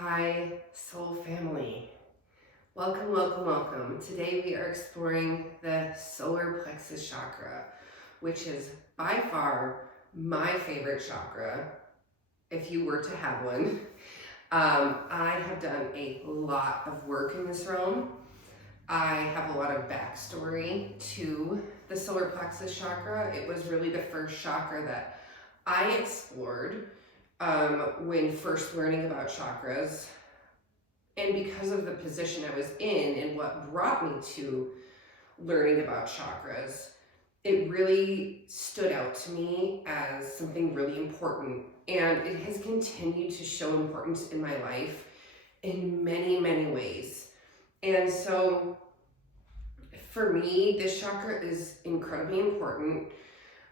Hi, soul family. Welcome, welcome, welcome. Today we are exploring the solar plexus chakra, which is by far my favorite chakra, if you were to have one. I have done a lot of work in this realm. I have a lot of backstory to the solar plexus chakra. It was really the first chakra that I explored when first learning about chakras. And because of the position I was in and what brought me to learning about chakras, it really stood out to me as something really important. And it has continued to show importance in my life in many, many ways. And so for me, this chakra is incredibly important.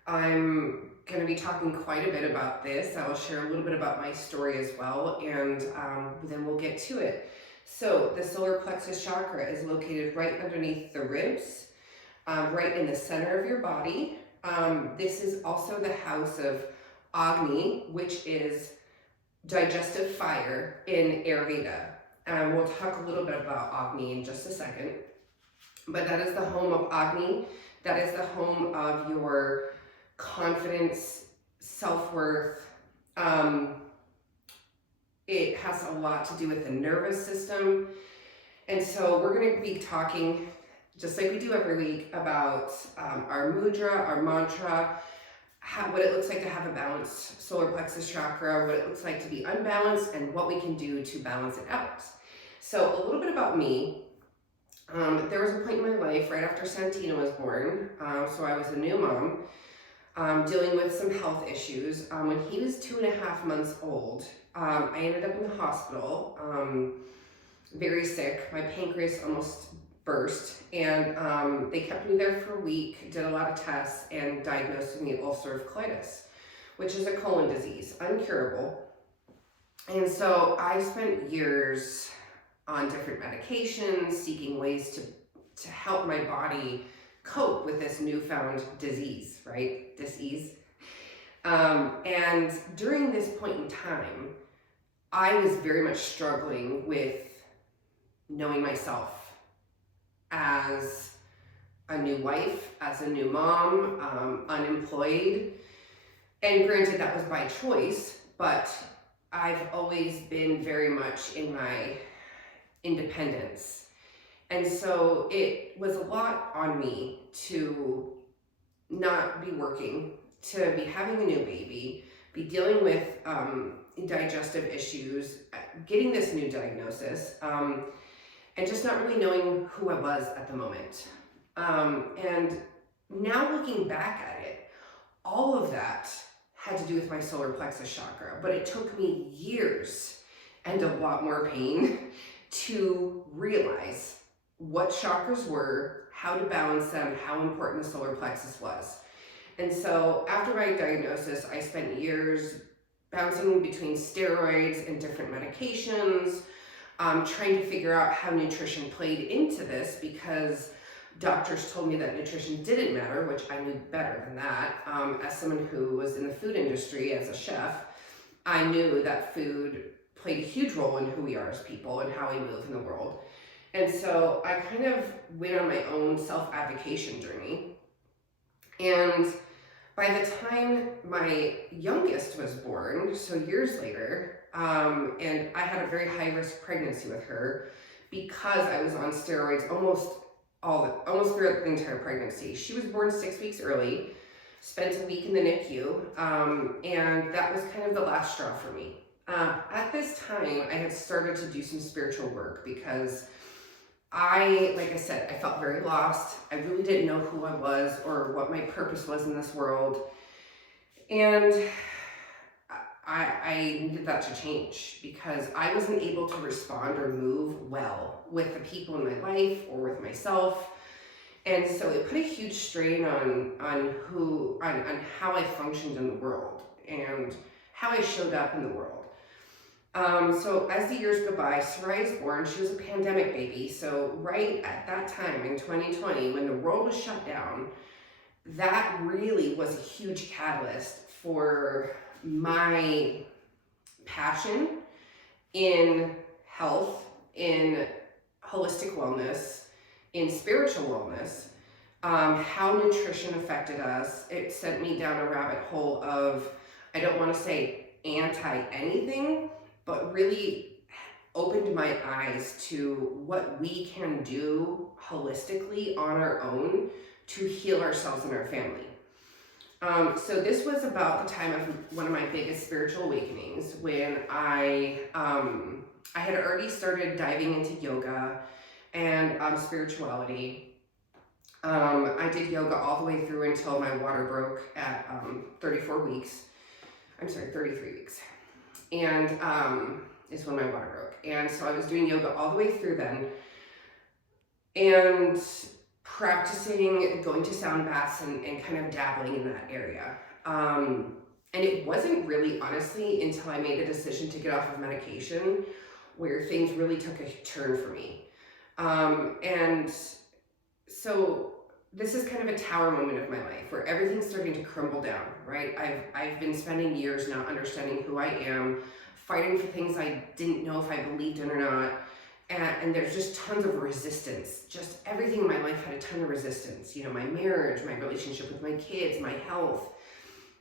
I'm going to be talking quite a bit about this. I will share a little bit about my story as well, and then we'll get to it. So the solar plexus chakra is located right underneath the ribs, right in the center of your body. This is also the house of Agni, which is digestive fire in Ayurveda. We'll talk a little bit about Agni in just a second. But that is the home of Agni. That is the home of your confidence, self-worth. It has a lot to do with the nervous system. And so we're going to be talking, just like we do every week, about our mudra, our mantra, what it looks like to have a balanced solar plexus chakra, what it looks like to be unbalanced, and what we can do to balance it out. So a little bit about me. There was a point in my life right after Santino was born, so I was a new mom, dealing with some health issues. When he was 2.5 months old, I ended up in the hospital, very sick. My pancreas almost burst, and they kept me there for a week, did a lot of tests, and diagnosed me ulcerative colitis, which is a colon disease, uncurable. And so I spent years on different medications, seeking ways to help my body cope with this newfound disease, right? Disease. And during this point in time, I was very much struggling with knowing myself as a new wife, as a new mom, unemployed. And granted, that was by choice, but I've always been very much in my independence. And so it was a lot on me to not be working, to be having a new baby, be dealing with digestive issues, getting this new diagnosis, and just not really knowing who I was at the moment. And now looking back at it, all of that had to do with my solar plexus chakra, but it took me years and a lot more pain to realize what chakras were, how to balance them, how important the solar plexus was. And so after my diagnosis, I spent years bouncing between steroids and different medications, trying to figure out how nutrition played into this, because doctors told me that nutrition didn't matter, which I knew better than that. As someone who was in the food industry as a chef, I knew that food played a huge role in who we are as people and how we move in the world. And so I kind of went on my own self-advocation journey. And by the time my youngest was born, so years later, and I had a very high-risk pregnancy with her because I was on steroids almost throughout the entire pregnancy. She was born 6 weeks early, spent a week in the NICU, and that was kind of the last straw for me. At this time, I had started to do some spiritual work because like I said, I felt very lost. I really didn't know who I was or what my purpose was in this world. And I needed that to change because I wasn't able to respond or move well with the people in my life or with myself. And so it put a huge strain on how I functioned in the world and how I showed up in the world. So as the years go by, Soraya is born. She was a pandemic baby. So right at that time in 2020, when the world was shut down, that really was a huge catalyst for my passion in health, in holistic wellness, in spiritual wellness, how nutrition affected us. It sent me down a rabbit hole of, I don't want to say anti-anything, but really opened my eyes to what we can do holistically on our own to heal ourselves and our family. So this was about the time of one of my biggest spiritual awakenings, when I had already started diving into yoga and spirituality. I did yoga all the way through until my water broke at 33 weeks. And is when my water broke. And so I was doing yoga all the way through then, and practicing going to sound baths and kind of dabbling in that area. And it wasn't really, honestly, until I made a decision to get off of medication where things really took a turn for me. And so this is kind of a tower moment of my life where everything's starting to crumble down, right? I've been spending years not understanding who I am, fighting for things I didn't know if I believed in or not. And there's just tons of resistance. Just everything in my life had a ton of resistance. You know, my marriage, my relationship with my kids, my health,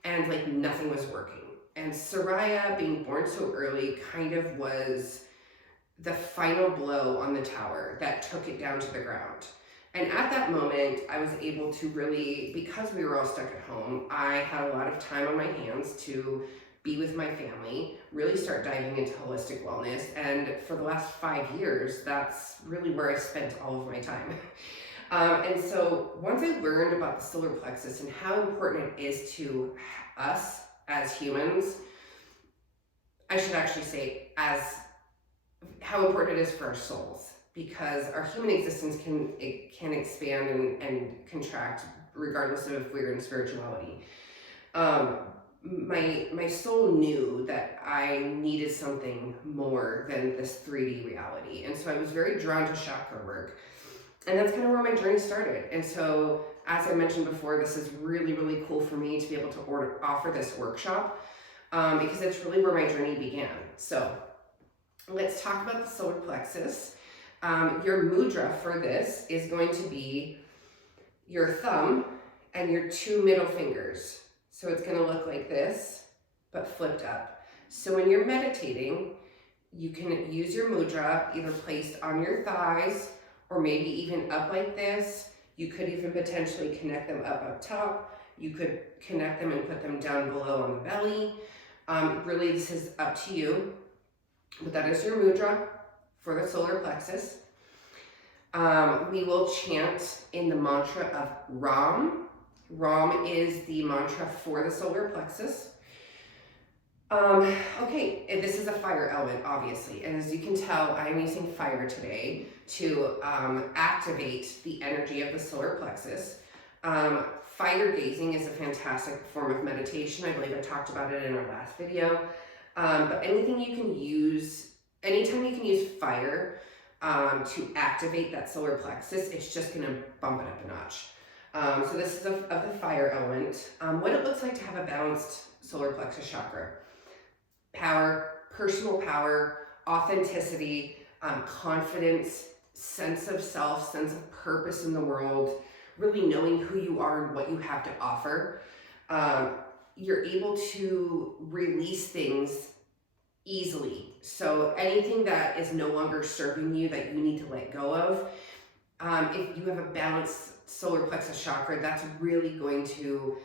and like nothing was working. And Soraya being born so early kind of was the final blow on the tower that took it down to the ground. And at that moment, I was able to really, because we were all stuck at home, I had a lot of time on my hands to be with my family, really start diving into holistic wellness. And for the last 5 years, that's really where I spent all of my time. And so once I learned about the solar plexus and how important it is to us as humans, I should actually say as how important it is for our souls, because our human existence can expand and contract regardless of if we're in spirituality. My soul knew that I needed something more than this 3D reality. And so I was very drawn to chakra work. And that's kind of where my journey started. And so, as I mentioned before, this is really, really cool for me to be able to offer this workshop because it's really where my journey began. So let's talk about the solar plexus. Your mudra for this is going to be your thumb and your 2 middle fingers. So it's going to look like this, but flipped up. So when you're meditating, you can use your mudra either placed on your thighs or maybe even up like this. You could even potentially connect them up top. You could connect them and put them down below on the belly. Really, this is up to you. But that is your mudra for the solar plexus. We will chant in the mantra of Ram. Ram is the mantra for the solar plexus. Okay, and this is a fire element, obviously. And as you can tell, I'm using fire today to activate the energy of the solar plexus. Fire gazing is a fantastic form of meditation. I believe I talked about it in our last video. But anything you can use, anytime you can use fire to activate that solar plexus, it's just going to bump it up a notch. So this is of the fire element. What it looks like to have a balanced solar plexus chakra. Power, personal power, authenticity, confidence, sense of self, sense of purpose in the world, really knowing who you are and what you have to offer. You're able to release things easily. So anything that is no longer serving you that you need to let go of, if you have a balanced solar plexus chakra, that's really going to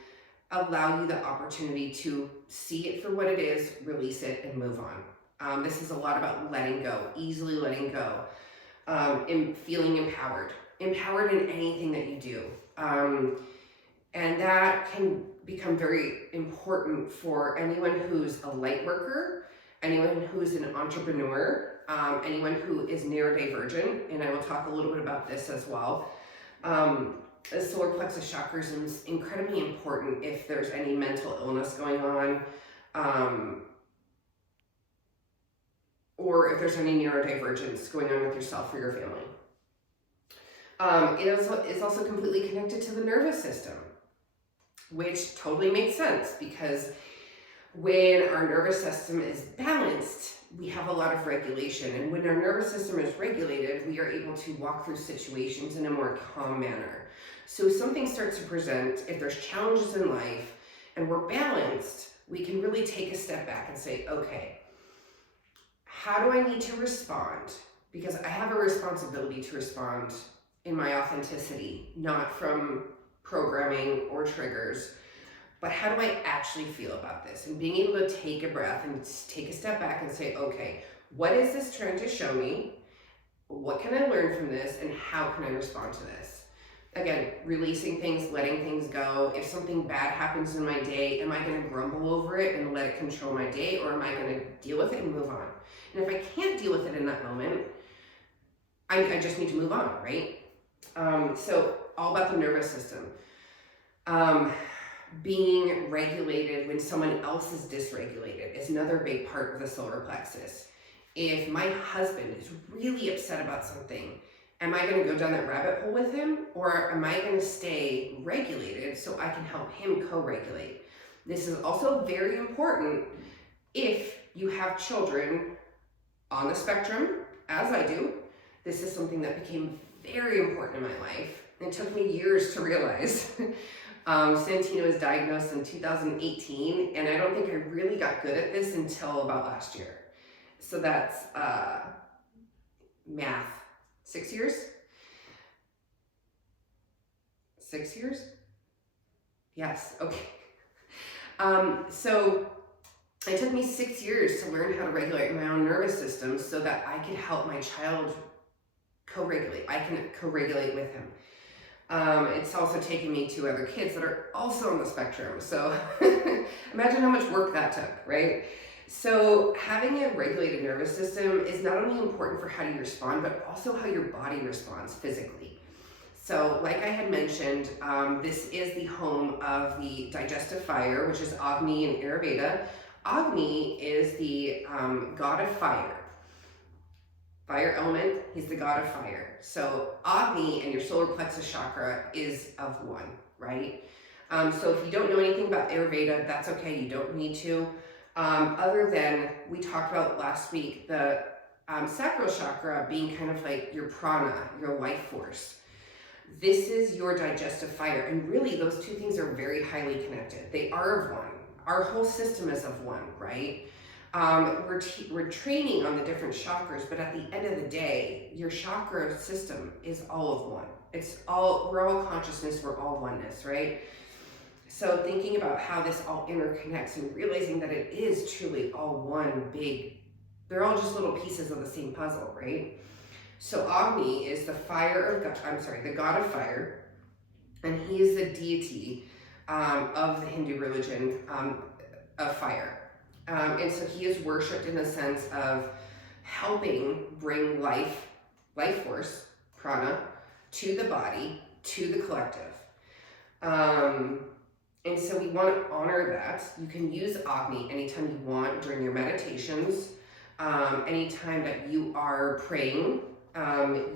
allow you the opportunity to see it for what it is, release it, and move on. This is a lot about letting go, easily letting go, and feeling empowered in anything that you do. And that can become very important for anyone who's a light worker, anyone who's an entrepreneur, anyone who is neurodivergent, and I will talk a little bit about this as well. The solar plexus chakra is incredibly important if there's any mental illness going on, or if there's any neurodivergence going on with yourself or your family. It is also completely connected to the nervous system, which totally makes sense because When our nervous system is balanced, we have a lot of regulation. And when our nervous system is regulated, we are able to walk through situations in a more calm manner. So if something starts to present, if there's challenges in life and we're balanced, we can really take a step back and say, okay, how do I need to respond? Because I have a responsibility to respond in my authenticity, not from programming or triggers. But how do I actually feel about this? And being able to take a breath and take a step back and say, okay, what is this trying to show me? What can I learn from this? And how can I respond to this? Again, releasing things, letting things go. If something bad happens in my day, am I going to grumble over it and let it control my day? Or am I going to deal with it and move on? And if I can't deal with it in that moment, I just need to move on, right? So all about the nervous system. Being regulated when someone else is dysregulated is another big part of the solar plexus. If my husband is really upset about something, am I going to go down that rabbit hole with him, or am I going to stay regulated so I can help him co-regulate? This is also very important if you have children on the spectrum, as I do. This is something that became very important in my life. It took me years to realize. Santino was diagnosed in 2018, and I don't think I really got good at this until about last year. So that's math. 6 years? 6 years? Yes, okay. So it took me 6 years to learn how to regulate my own nervous system so that I could help my child co-regulate. I can co-regulate with him. It's also taken me 2 other kids that are also on the spectrum. So imagine how much work that took, right? So having a regulated nervous system is not only important for how you respond, but also how your body responds physically. So like I had mentioned, this is the home of the digestive fire, which is Agni in Ayurveda. Agni is the god of fire. Fire element, he's the god of fire. So Agni and your solar plexus chakra is of one, right? So if you don't know anything about Ayurveda, that's okay, you don't need to. Other than, we talked about last week, the sacral chakra being kind of like your prana, your life force. This is your digestive fire, and really those 2 things are very highly connected. They are of one. Our whole system is of one, right? We're training on the different chakras, but at the end of the day, your chakra system is all of one. We're all consciousness, we're all oneness, right? So thinking about how this all interconnects and realizing that it is truly all one big, they're all just little pieces of the same puzzle, right? So Agni is the the god of fire, and he is the deity of the Hindu religion of fire. And so he is worshipped in the sense of helping bring life force, prana, to the body, to the collective. And so we want to honor that. You can use Agni anytime you want during your meditations, anytime that you are praying.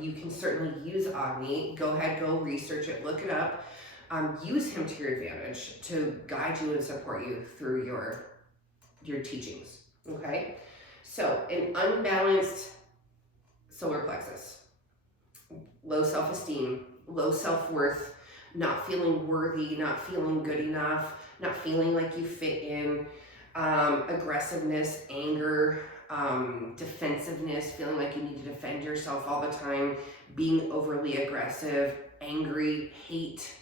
You can certainly use Agni. Go ahead, go research it, look it up. Use him to your advantage to guide you and support you through your teachings, okay? So an unbalanced solar plexus, low self-esteem, low self-worth, not feeling worthy, not feeling good enough, not feeling like you fit in, aggressiveness, anger, defensiveness, feeling like you need to defend yourself all the time, being overly aggressive, angry, hate,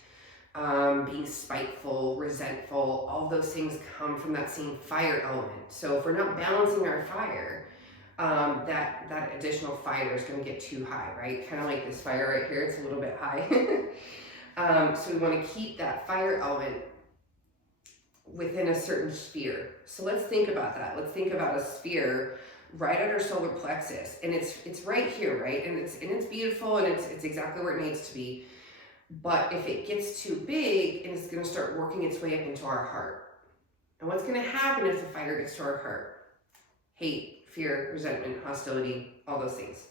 being spiteful, resentful, all those things come from that same fire element. So if we're not balancing our fire, that additional fire is going to get too high, right? Kind of like this fire right here, it's a little bit high. So we want to keep that fire element within a certain sphere. So let's think about that. Let's think about a sphere right at our solar plexus, and it's right here, right? And it's beautiful, and it's exactly where it needs to be. But if it gets too big, and it's going to start working its way up into our heart. And what's going to happen if the fire gets to our heart? Hate, fear, resentment, hostility, all those things.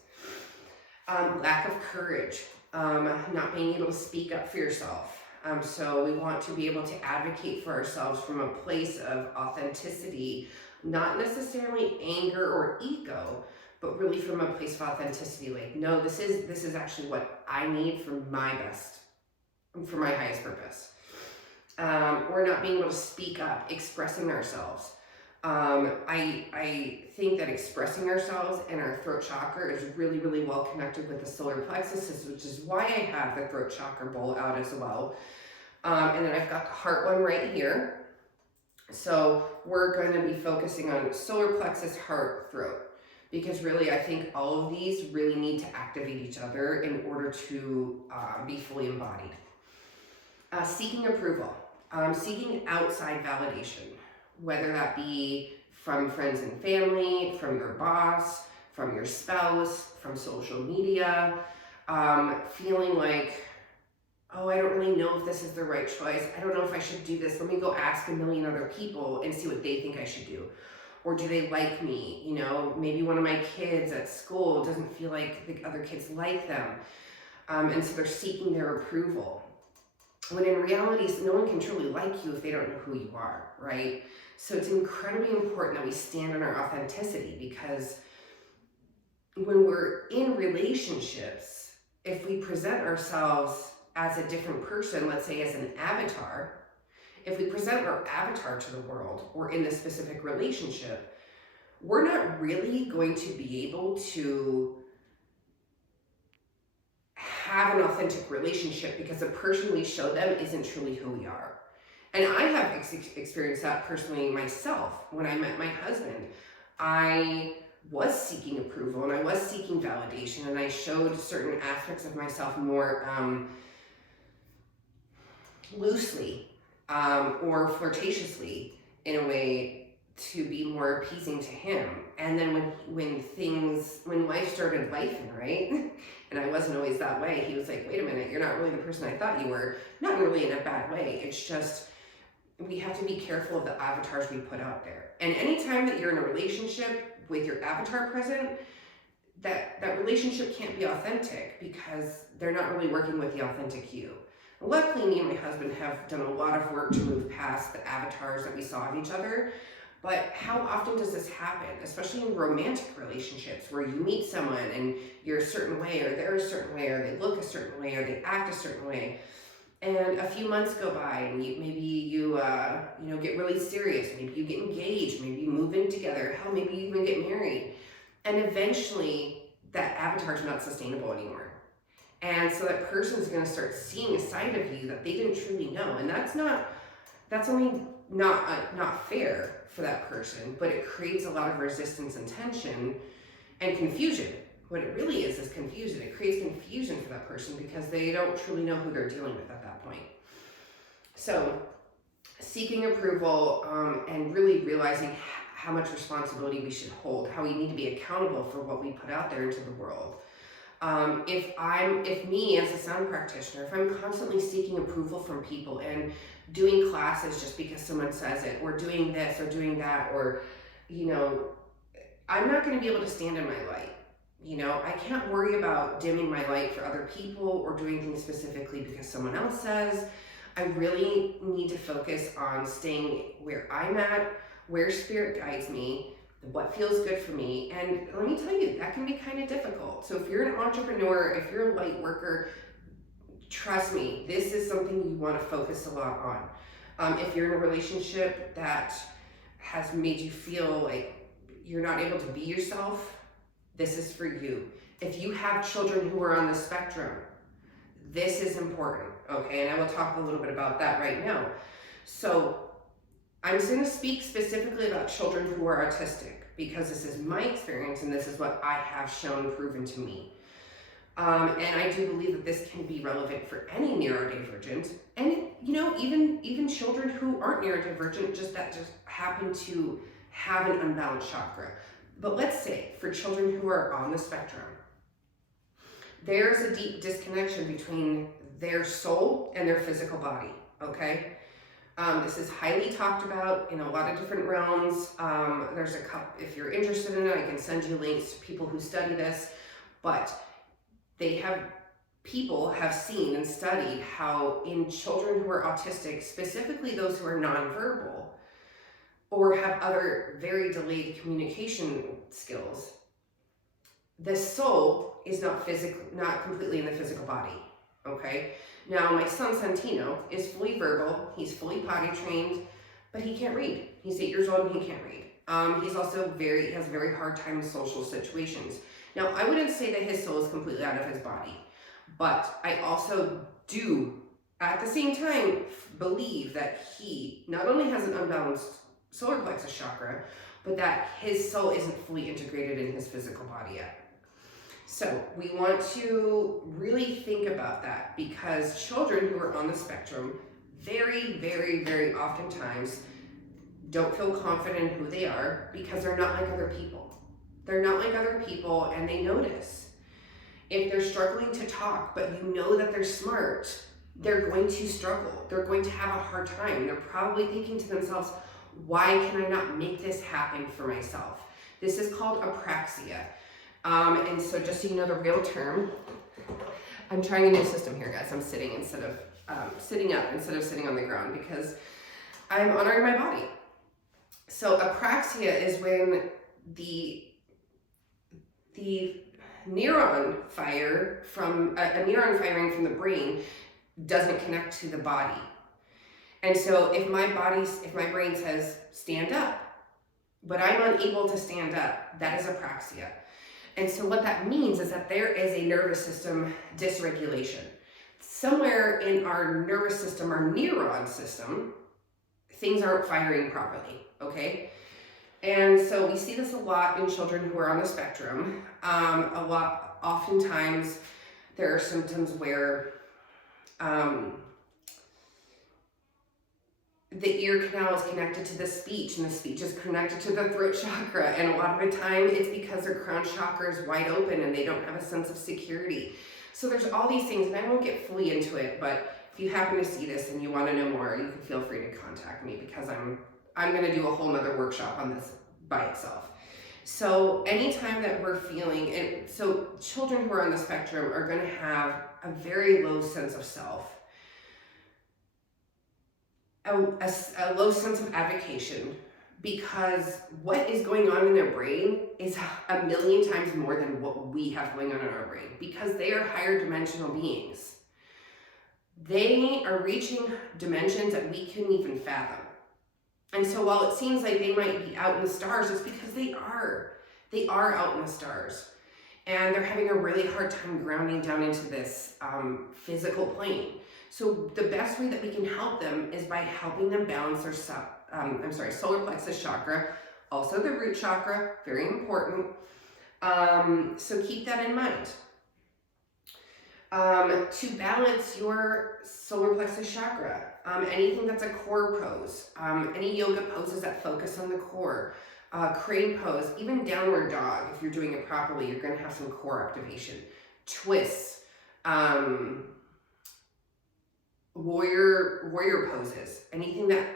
Lack of courage, not being able to speak up for yourself, So we want to be able to advocate for ourselves from a place of authenticity, not necessarily anger or ego, but really from a place of authenticity. Like, no, this is actually what I need for my best, for my highest purpose. Or not being able to speak up, expressing ourselves. I think that expressing ourselves and our throat chakra is really, really well connected with the solar plexus, which is why I have the throat chakra bowl out as well. And then I've got the heart one right here. So we're going to be focusing on solar plexus, heart, throat, because really I think all of these really need to activate each other in order to be fully embodied. Seeking approval, seeking outside validation, whether that be from friends and family, from your boss, from your spouse, from social media, feeling like, oh, I don't really know if this is the right choice. I don't know if I should do this. Let me go ask a million other people and see what they think I should do. Or do they like me? You know, maybe one of my kids at school doesn't feel like the other kids like them. And so they're seeking their approval. When in reality, no one can truly like you if they don't know who you are, right? So it's incredibly important that we stand on our authenticity, because when we're in relationships, if we present ourselves as a different person, let's say as an avatar, if we present our avatar to the world or in this specific relationship, we're not really going to be able to have an authentic relationship, because the person we show them isn't truly who we are. And I have experienced that personally myself. When I met my husband, I was seeking approval and I was seeking validation, and I showed certain aspects of myself more loosely or flirtatiously in a way to be more appeasing to him. And then when life started lifing, right? And I wasn't always that way. He was like, wait a minute, you're not really the person I thought you were. Not really in a bad way. It's just, we have to be careful of the avatars we put out there. And anytime that you're in a relationship with your avatar present, that relationship can't be authentic, because they're not really working with the authentic you. Luckily, me and my husband have done a lot of work to move past the avatars that we saw of each other. But how often does this happen, especially in romantic relationships, where you meet someone and you're a certain way, or they're a certain way, or they look a certain way, or they act a certain way, and a few months go by, and maybe you get really serious, maybe you get engaged, maybe you move in together, hell, maybe you even get married, and eventually that avatar is not sustainable anymore. And so that person's going to start seeing a side of you that they didn't truly know, and that's only not fair for that person, but it creates a lot of resistance and tension and confusion. What it really is confusion. It creates confusion for that person because they don't truly know who they're dealing with at that point. So seeking approval and really realizing how much responsibility we should hold, how we need to be accountable for what we put out there into the world. If me as a sound practitioner, if I'm constantly seeking approval from people and doing classes just because someone says it, or doing this or doing that, or, I'm not going to be able to stand in my light. I can't worry about dimming my light for other people or doing things specifically because someone else says. I really need to focus on staying where I'm at, where spirit guides me, what feels good for me. And let me tell you, that can be kind of difficult. So if you're an entrepreneur, if you're a light worker, trust me, this is something you want to focus a lot on. If you're in a relationship that has made you feel like you're not able to be yourself, this is for you. If you have children who are on the spectrum, this is important, okay? And I will talk a little bit about that right now. So I'm going to speak specifically about children who are autistic, because this is my experience and this is what I have shown proven to me. And I do believe that this can be relevant for any neurodivergent, and even children who aren't neurodivergent, just happen to have an unbalanced chakra. But let's say for children who are on the spectrum, there's a deep disconnection between their soul and their physical body, okay? This is highly talked about in a lot of different realms. There's a couple, if you're interested in it, I can send you links to people who study this, but they have people have seen and studied how in children who are autistic, specifically those who are nonverbal or have other very delayed communication skills, the soul is not completely in the physical body. Okay. Now my son Santino is fully verbal. He's fully potty trained, but he can't read. He's 8 years old and he can't read. He's also has a very hard time in social situations. Now I wouldn't say that his soul is completely out of his body, but I also do at the same time believe that he not only has an unbalanced solar plexus chakra, but that his soul isn't fully integrated in his physical body yet. So we want to really think about that, because children who are on the spectrum very, very, very oftentimes don't feel confident in who they are because they're not like other people. They're not like other people, and they notice. If they're struggling to talk, but you know that they're smart, they're going to struggle. They're going to have a hard time. They're probably thinking to themselves, why can I not make this happen for myself? This is called apraxia. And so just so you know the real term, I'm trying a new system here, guys. I'm sitting instead of sitting up instead of sitting on the ground because I'm honoring my body. So apraxia is when the neuron fire from a neuron firing from the brain doesn't connect to the body. And so if my brain says stand up, but I'm unable to stand up, that is apraxia. And so what that means is that there is a nervous system dysregulation. Somewhere in our nervous system, our neuron system, things aren't firing properly, okay? And so we see this a lot in children who are on the spectrum. Oftentimes there are symptoms where the ear canal is connected to the speech, and the speech is connected to the throat chakra. And a lot of the time it's because their crown chakra is wide open and they don't have a sense of security. So there's all these things, and I won't get fully into it, but if you happen to see this and you want to know more, you can feel free to contact me, because I'm going to do a whole nother workshop on this by itself. So anytime that we're feeling, and so children who are on the spectrum are going to have a very low sense of self, a low sense of advocation, because what is going on in their brain is a million times more than what we have going on in our brain, because they are higher dimensional beings. They are reaching dimensions that we couldn't even fathom. And so while it seems like they might be out in the stars, it's because they are out in the stars. And they're having a really hard time grounding down into this physical plane. So the best way that we can help them is by helping them balance their solar plexus chakra, also the root chakra, very important. So keep that in mind. To balance your solar plexus chakra, anything that's a core pose, any yoga poses that focus on the core, crane pose, even downward dog, if you're doing it properly, you're going to have some core activation. Twists, warrior poses, anything that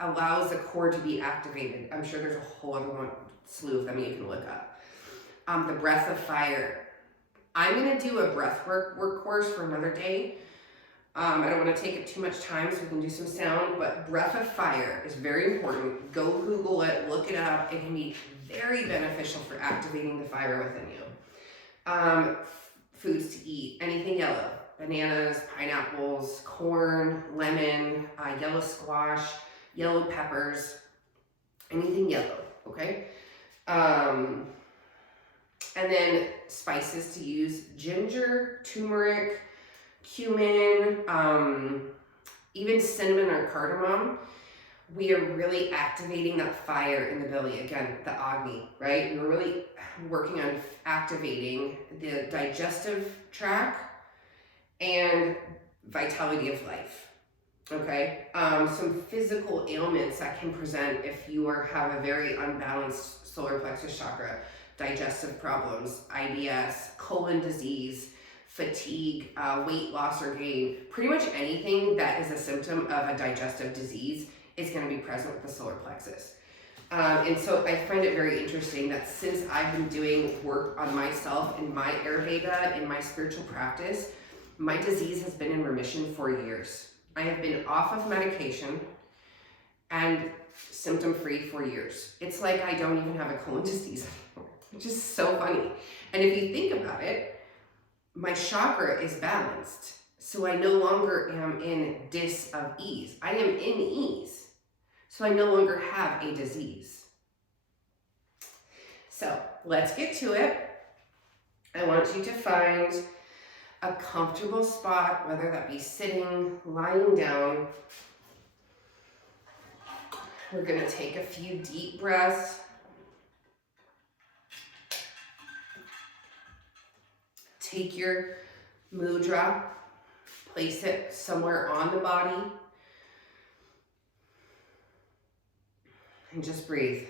allows the core to be activated. I'm sure there's a whole other slew of them you can look up. The breath of fire. I'm going to do a breath work course for another day. I don't want to take it too much time, so we can do some sound, but breath of fire is very important. Go Google it, look it up. It can be very beneficial for activating the fire within you. Foods to eat, anything yellow. Bananas, pineapples, corn, lemon, yellow squash, yellow peppers, anything yellow, okay? And then spices to use: ginger, turmeric, cumin, even cinnamon or cardamom. We are really activating that fire in the belly. Again, the Agni, right? We're really working on activating the digestive tract and vitality of life, okay? Some physical ailments that can present if you have a very unbalanced solar plexus chakra: digestive problems, IBS, colon disease, fatigue, weight loss or gain. Pretty much anything that is a symptom of a digestive disease is going to be present with the solar plexus. And so I find it very interesting that since I've been doing work on myself in my Ayurveda, in my spiritual practice, my disease has been in remission for years. I have been off of medication and symptom-free for years. It's like I don't even have a colon disease anymore, which is so funny. And if you think about it, my chakra is balanced. So I no longer am in dis-ease. I am in ease. So I no longer have a disease. So let's get to it. I want you to find a comfortable spot, whether that be sitting, lying down. We're going to take a few deep breaths. Take your mudra, place it somewhere on the body, and just breathe.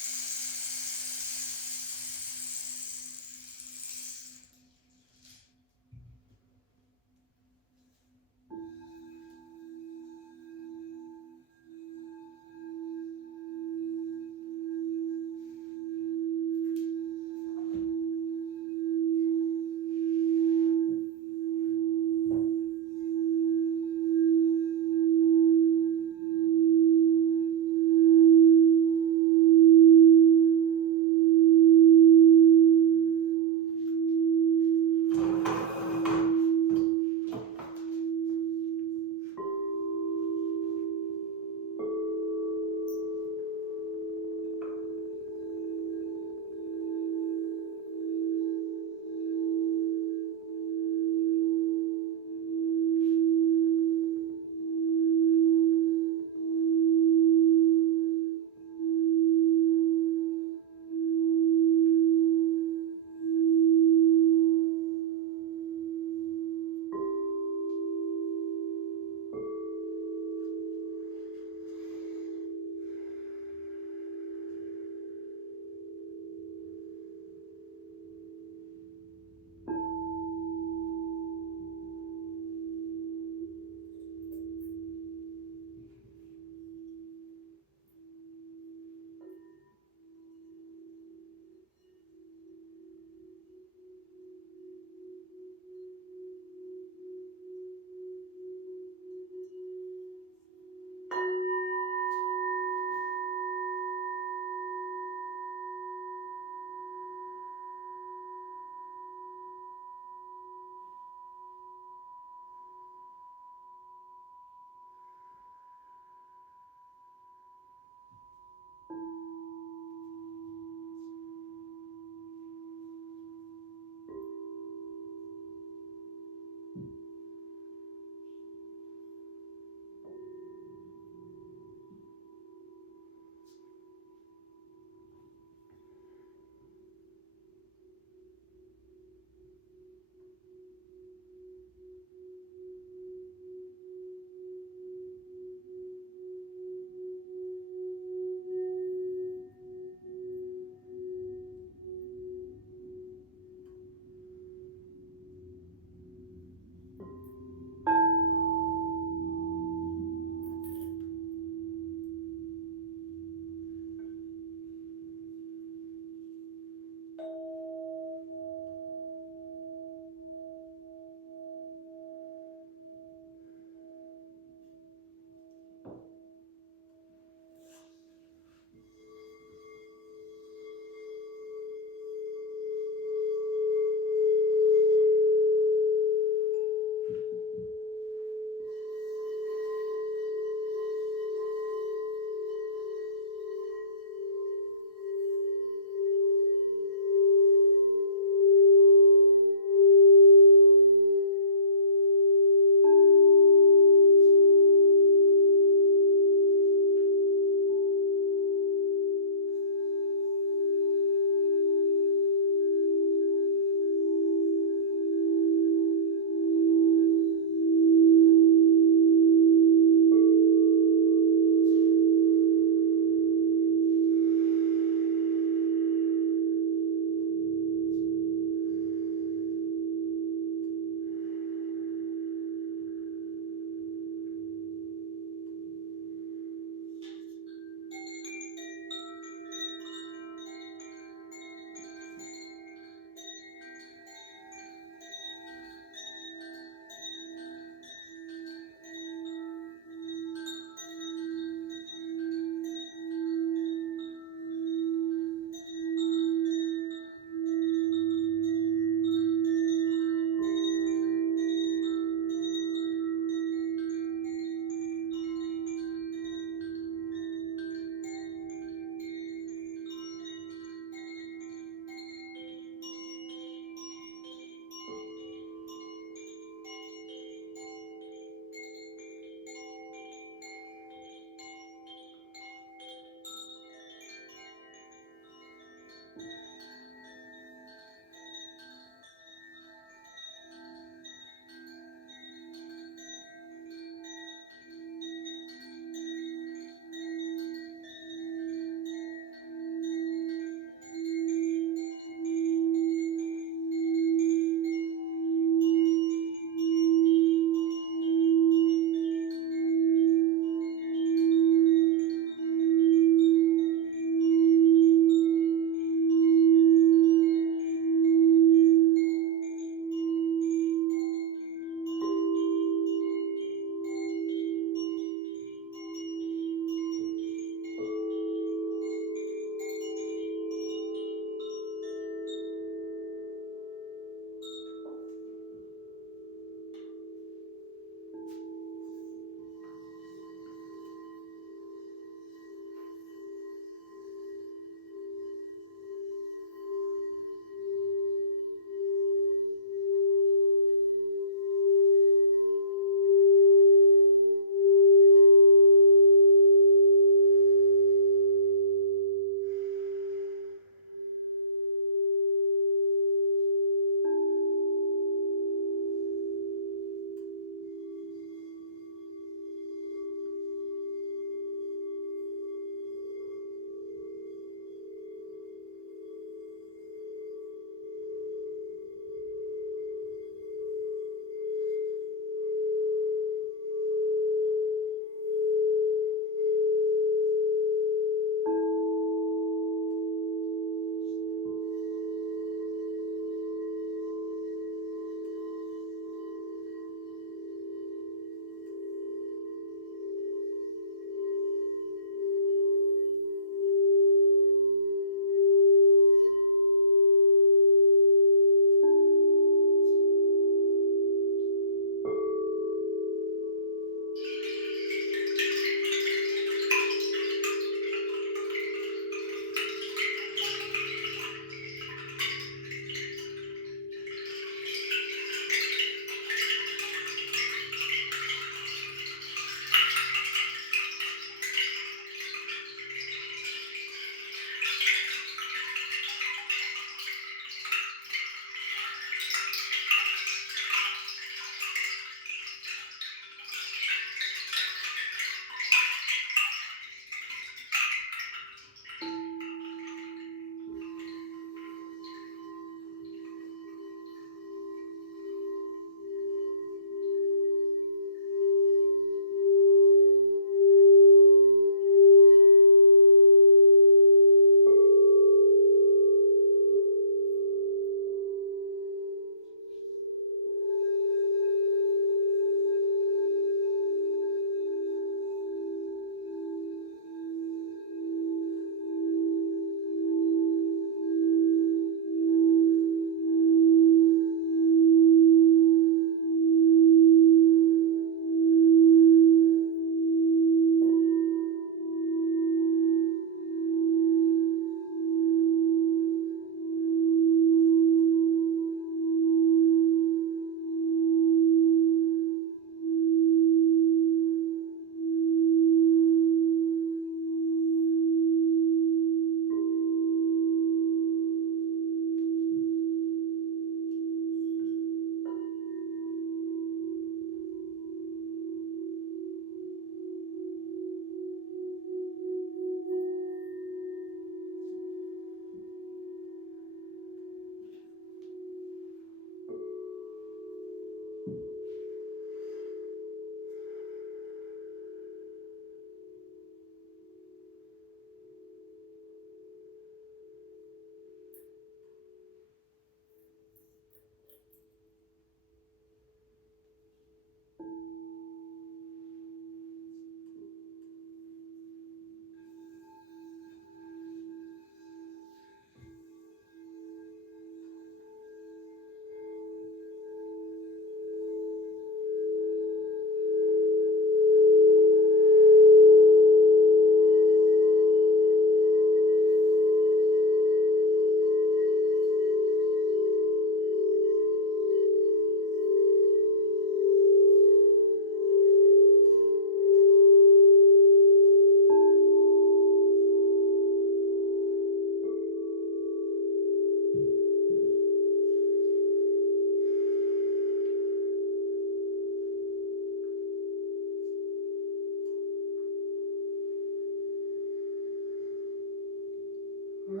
Find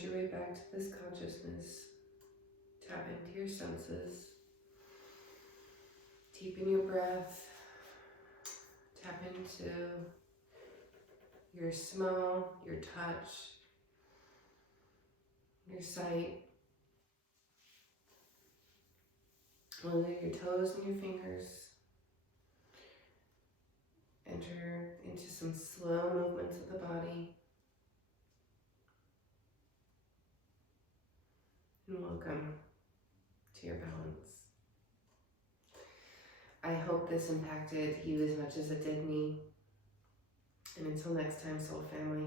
your way back to this consciousness. Tap into your senses. Deepen your breath. Tap into your smell, your touch, your sight. Wiggle your toes and your fingers. Enter into some slow movements of the body. And welcome to your balance. I hope this impacted you as much as it did me. And until next time, soul family.